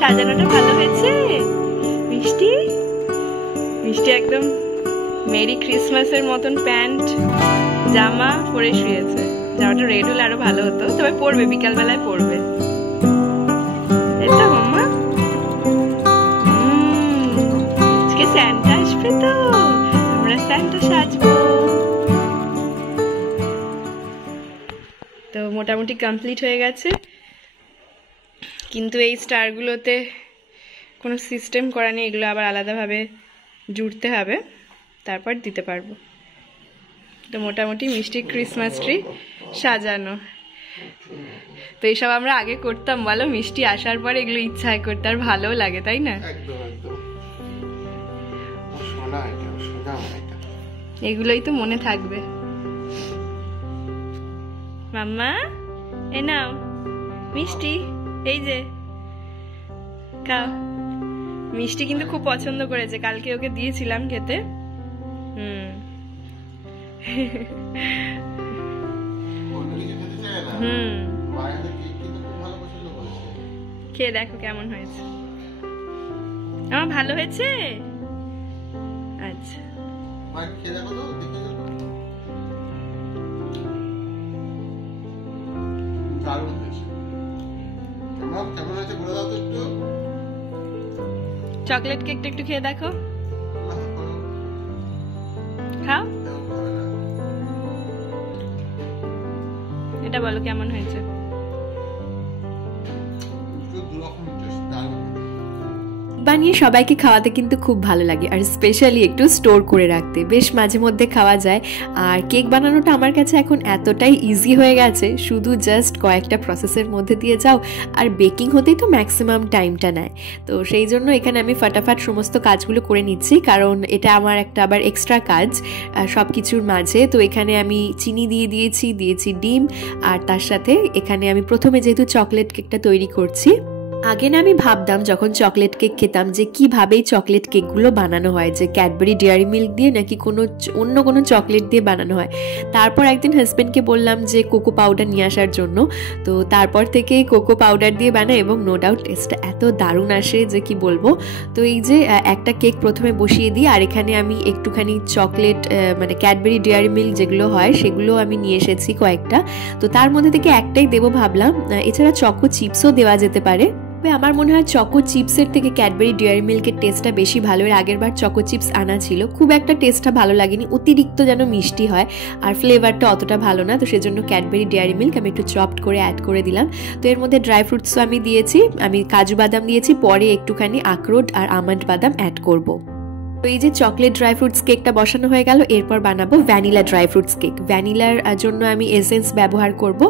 সাজানোটা ভালো হয়েছে মিষ্টি। মিষ্টি একদম মেরি ক্রিসমাসের মতন প্যান্ট জামা পরে শুয়েছে। জামাটা রেড হলে আরো ভালো হতো, তবে পরবে, বিকাল বেলায় পরবে। এটা মাম্মা আজকে স্যান্টা আসবে, তো আমরা স্যান্টা সাজবো। তো মোটামুটি কমপ্লিট হয়ে গেছে, কিন্তু এই স্টারগুলোতে কোনো সিস্টেম করা নেই, এগুলো আবার আলাদাভাবে জুড়তে হবে, তারপর দিতে পারবো। তো মোটামুটি মিষ্টি ক্রিসমাস ট্রি সাজানো। তো এইসব আমরা আগে করতাম বলো, মিষ্টি আসার পরে এগুলো ইচ্ছা হয় করতে, আর ভালোও লাগে, তাই না? এগুলোই তো মনে থাকবে। মাম্মা এ নাও মিষ্টি, এই যে খাও। মিষ্টি কিন্তু খুব পছন্দ করেছে, কালকে ওকে দিয়েছিলাম খেতে। খেয়ে দেখো কেমন হয়েছে। আমার ভালো হয়েছে। আচ্ছা চকলেট কেকটা একটু খেয়ে দেখো, খাও। এটা বলো কেমন হয়েছে। বানিয়ে সবাইকে খাওয়াতে কিন্তু খুব ভালো লাগে, আর স্পেশালি একটু স্টোর করে রাখতে বেশ মাঝে মধ্যে খাওয়া যায়। আর কেক বানানোটা আমার কাছে এখন এতটাই ইজি হয়ে গেছে, শুধু জাস্ট কয়েকটা প্রসেসের মধ্যে দিয়ে যাও, আর বেকিং হতেই তো ম্যাক্সিমাম টাইমটা নেয়। তো সেই জন্য এখানে আমি ফাটাফাট সমস্ত কাজগুলো করে নিচ্ছি, কারণ এটা আমার একটা আবার এক্সট্রা কাজ সব কিছুর মাঝে। তো এখানে আমি চিনি দিয়েছি ডিম, আর তার সাথে এখানে আমি প্রথমে যেহেতু চকলেট কেকটা তৈরি করছি, আগে না আমি ভাবতাম যখন চকলেট কেক খেতাম যে কিভাবে চকলেট কেকগুলো বানানো হয়, যে ক্যাডবেরি ডেয়ারি মিল্ক দিয়ে নাকি অন্য কোনো চকলেট দিয়ে বানানো হয়। তারপর একদিন হাজব্যান্ডকে বললাম যে কোকো পাউডার নিয়ে আসার জন্য, তো তারপর থেকেই কোকো পাউডার দিয়ে বানায়, এবং নো ডাউট টেস্টটা এত দারুণ আসে যে কি বলবো। তো এই যে একটা কেক প্রথমে বসিয়ে দিই, আর এখানে আমি একটুখানি চকলেট মানে ক্যাডবেরি ডেয়ারি মিল্ক যেগুলো হয় সেগুলো আমি নিয়ে এসেছি কয়েকটা। তো তার মধ্যে থেকে একটাই দেবো ভাবলাম, এছাড়া চকো চিপসও দেওয়া যেতে পারে। আমার মনে হয় চকো চিপসের থেকে ক্যাডবেরি ডেয়ারি মিল্কের টেস্টটা বেশি ভালো। এর আগের বার চকো চিপস আনা ছিল, খুব একটা টেস্টটা ভালো লাগেনি, অতিরিক্ত যেন মিষ্টি হয় আর ফ্লেভারটা অতটা ভালো না। তো সেজন্য ক্যাডবেরি ডেয়ারি মিল্ক আমি একটু চপড করে অ্যাড করে দিলাম। তো এর মধ্যে ড্রাই ফ্রুটসও আমি দিয়েছি, আমি কাজু বাদাম দিয়েছি, পরে একটুখানি আখরোট আর আমন্ড বাদাম অ্যাড করব। তো এই যে চকলেট ড্রাই ফ্রুটস কেকটা বসানো হয়ে গেল, এরপর বানাবো ভ্যানিলা ড্রাই ফ্রুটস কেক। ভ্যানিলার জন্য আমি এসেন্স ব্যবহার করব,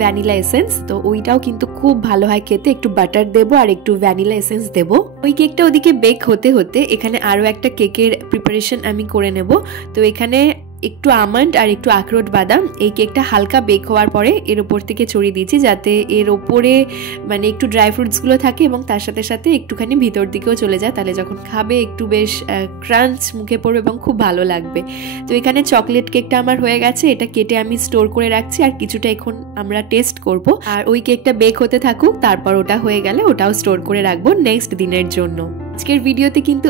ভ্যানিলা এসেন্স। তো ওইটাও কিন্তু খুব ভালো হয় খেতে, একটু বাটার দেবো আর একটু ভ্যানিলা এসেন্স দেবো। ওই কেকটা ওদিকে বেক হতে হতে এখানে আরও একটা কেকের প্রিপারেশন আমি করে নেব। তো এখানে একটু আমন্ড আর একটু আখরোট বাদাম, এই কেকটা হালকা বেক হওয়ার পরে এর ওপর থেকে ছড়িয়ে দিয়েছি, যাতে এর ওপরে মানে একটু ড্রাই ফ্রুটসগুলো থাকে এবং তার সাথে সাথে একটুখানি ভিতর দিকেও চলে যায়, তাহলে যখন খাবে একটু বেশ ক্রাঞ্চ মুখে পড়বে এবং খুব ভালো লাগবে। তো এখানে চকলেট কেকটা আমার হয়ে গেছে, এটা কেটে আমি স্টোর করে রাখছি, আর কিছুটা এখন আমরা টেস্ট করব। আর ওই কেকটা বেক হতে থাকুক, তারপর ওটা হয়ে গেলে ওটাও স্টোর করে রাখবো নেক্সট দিনের জন্য। আজকের ভিডিওতে কিন্তু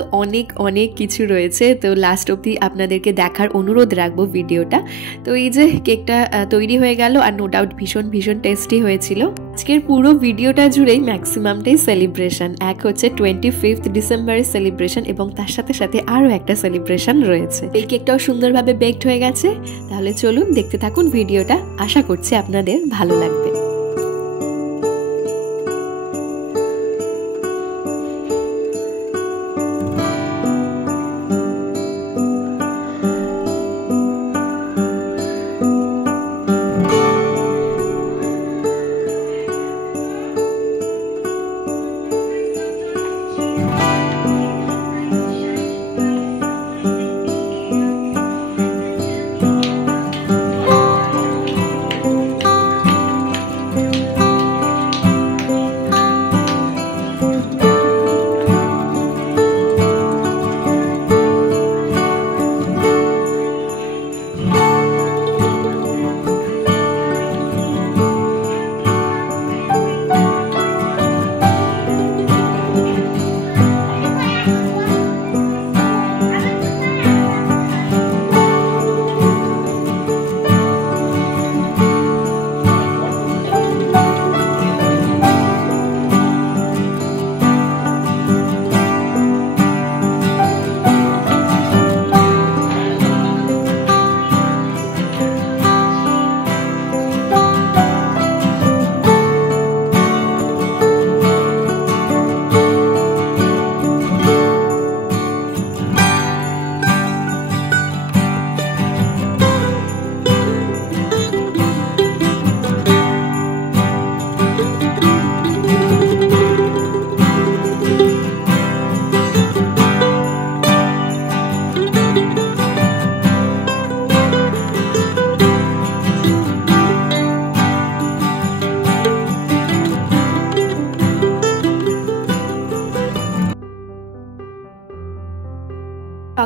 অনেক কিছু রয়েছে, তো লাস্ট অবধি আপনাদেরকে দেখার অনুরোধ রাখবো ভিডিওটা। তো এই যে কেকটা তৈরি হয়ে গেল, আর নো ডাউট ভীষণ টেস্টি হয়েছিল। আজকের পুরো ভিডিওটা জুড়েই ম্যাক্সিমামটাই সেলিব্রেশন। এক হচ্ছে 25 ডিসেম্বরের সেলিব্রেশন, এবং তার সাথে সাথে আরও একটা সেলিব্রেশন রয়েছে। এই কেকটাও সুন্দরভাবে বেকড হয়ে গেছে। তাহলে চলুন দেখতে থাকুন ভিডিওটা, আশা করছি আপনাদের ভালো লাগবে।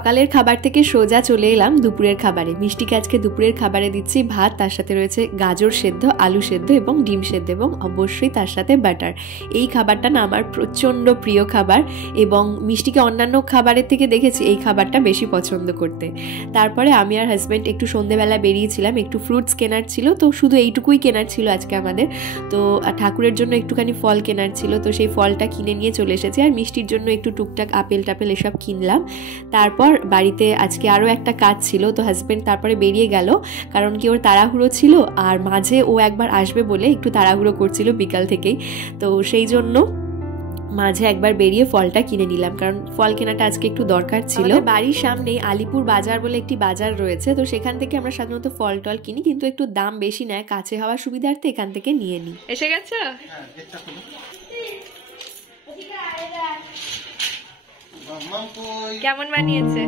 সকালের খাবার থেকে সোজা চলে এলাম দুপুরের খাবারে। মিষ্টিকে আজকে দুপুরের খাবারে দিচ্ছি ভাত, তার সাথে রয়েছে গাজর সেদ্ধ, আলু সেদ্ধ এবং ডিম সেদ্ধ এবং অবশ্যই তার সাথে বাটার। এই খাবারটা না আমার প্রচণ্ড প্রিয় খাবার এবং মিষ্টিকে অন্যান্য খাবারের থেকে দেখেছি এই খাবারটা বেশি পছন্দ করতে। তারপরে আমি আর হাজব্যান্ড একটু সন্ধ্যেবেলা বেরিয়েছিলাম, একটু ফ্রুটস কেনার ছিল, তো শুধু এইটুকুই কেনার ছিল আজকে আমাদের। তো ঠাকুরের জন্য একটুখানি ফল কেনার ছিল, তো সেই ফলটা কিনে নিয়ে চলে এসেছি। আর মিষ্টির জন্য একটু টুকটাক আপেল টাপেল এসব কিনলাম। তারপর বাড়িতে আজকে আরও একটা কাজ ছিল, তো হাজব্যান্ড তারপরে বেরিয়ে গেল, কারণ কি ওর তাড়াহুড়ো ছিল আর মাঝে ও একবার আসবে বলে একটু তাড়াহুড়ো করছিল বিকাল থেকেই। তো সেই জন্য মাঝে একবার বেরিয়ে ফলটা কিনে নিলাম, কারণ ফল কেনাটা আজকে একটু দরকার ছিল। বাড়ির সামনেই আলিপুর বাজার বলে একটি বাজার রয়েছে, তো সেখান থেকে আমরা সাধারণত ফল টল কিনি, কিন্তু একটু দাম বেশি নেয়, কাছে হওয়ার সুবিধার্থে এখান থেকে নিয়ে নিই। এসে গেছো? কেমন বানিয়েছে?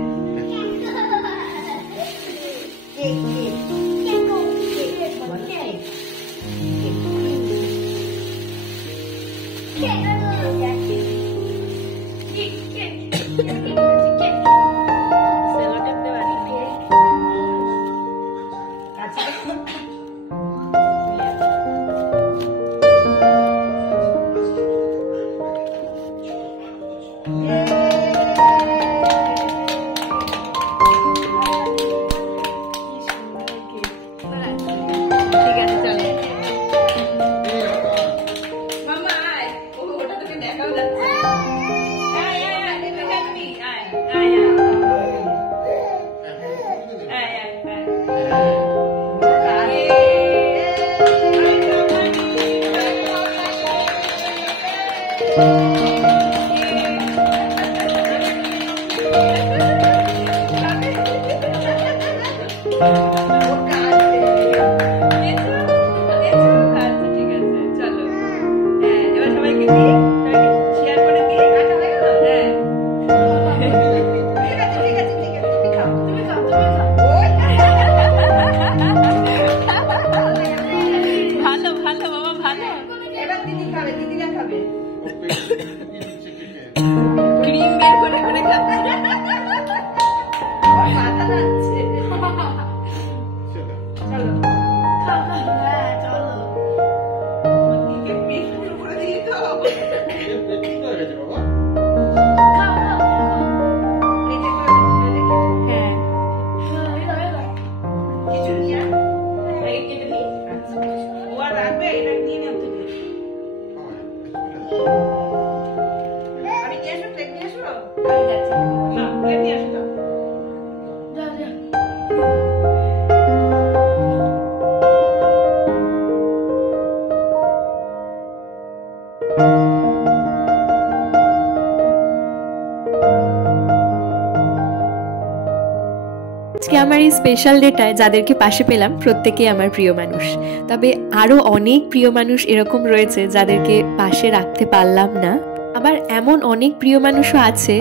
আজকে আমার এই স্পেশাল ডেটায় যাদেরকে পাশে পেলাম প্রত্যেকেই আমার প্রিয় মানুষ। তবে আরও অনেক প্রিয় মানুষ এরকম রয়েছে যাদেরকে পাশে রাখতে পারলাম না। আবার এমন অনেক প্রিয় মানুষও আছে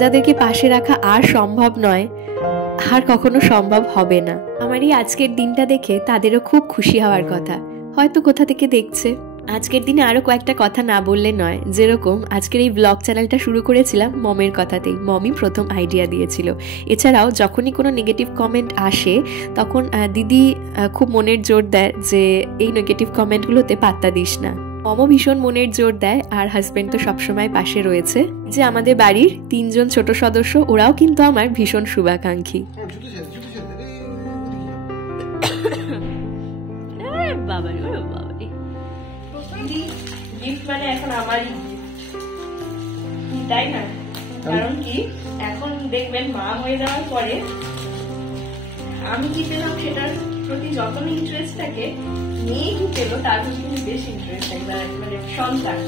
যাদেরকে পাশে রাখা আর সম্ভব নয়, আর কখনো সম্ভব হবে না। আমার এই আজকের দিনটা দেখে তাদেরও খুব খুশি হওয়ার কথা, হয়তো কোথা থেকে দেখছে। আজকের দিনে আরও কয়েকটা কথা না বললে নয়, যেরকম আজকের এই ব্লগ চ্যানেলটা শুরু করেছিলাম মমের কথাতেই। মমই প্রথম আইডিয়া দিয়েছিল। এছাড়াও যখনই কোনো নেগেটিভ কমেন্ট আসে তখন দিদি খুব মনের জোর দেয় যে এই নেগেটিভ কমেন্টগুলোতে পাত্তা দিস না। মমও ভীষণ মনের জোর দেয়, আর হাজব্যান্ড তো সবসময় পাশে রয়েছে। যে আমাদের বাড়ির 3 জন ছোট সদস্য, ওরাও কিন্তু আমার ভীষণ শুভাকাঙ্ক্ষী। গিফট মানে এখন আমারই তাই না? কারণ কি এখন দেখবেন মা হয়ে যাওয়ার পরে আমি কি পেলাম সেটার প্রতি যত ইন্টারেস্ট থাকে, মেয়ে কি পেলো তার প্রতি বেশি ইন্টারেস্ট থাকে, মানে সন্তান।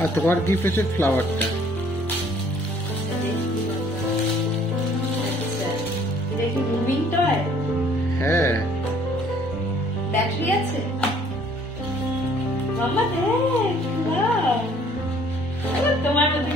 আর তোমার গিফট হচ্ছে ফ্লাওয়ারটা। এটা কি মুভিং টয়? হ্যাঁ। ব্যাটারি আছে? মামা দেখ, ওয়াও, তোমার মধ্যে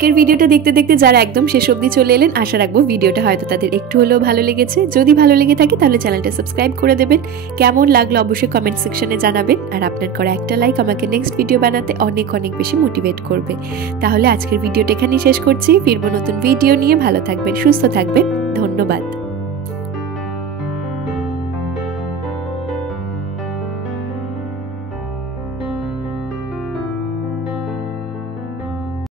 আজকের ভিডিওটা দেখতে দেখতে যারা একদম শেষ অবধি চলে এলেন, আশা রাখবো ভিডিওটা হয়তো তাদের একটু হলেও ভালো লেগেছে। যদি ভালো লেগে থাকে তাহলে চ্যানেলটা সাবস্ক্রাইব করে দেবেন। কেমন লাগলো অবশ্যই কমেন্ট সেকশনে জানাবেন। আর আপনার করা একটা লাইক আমাকে নেক্সট ভিডিও বানাতে অনেক অনেক বেশি মোটিভেট করবে। তাহলে আজকের ভিডিওটা এখানেই শেষ করছি। ফিরবো নতুন ভিডিও নিয়ে। ভালো থাকবেন, সুস্থ থাকবেন। ধন্যবাদ।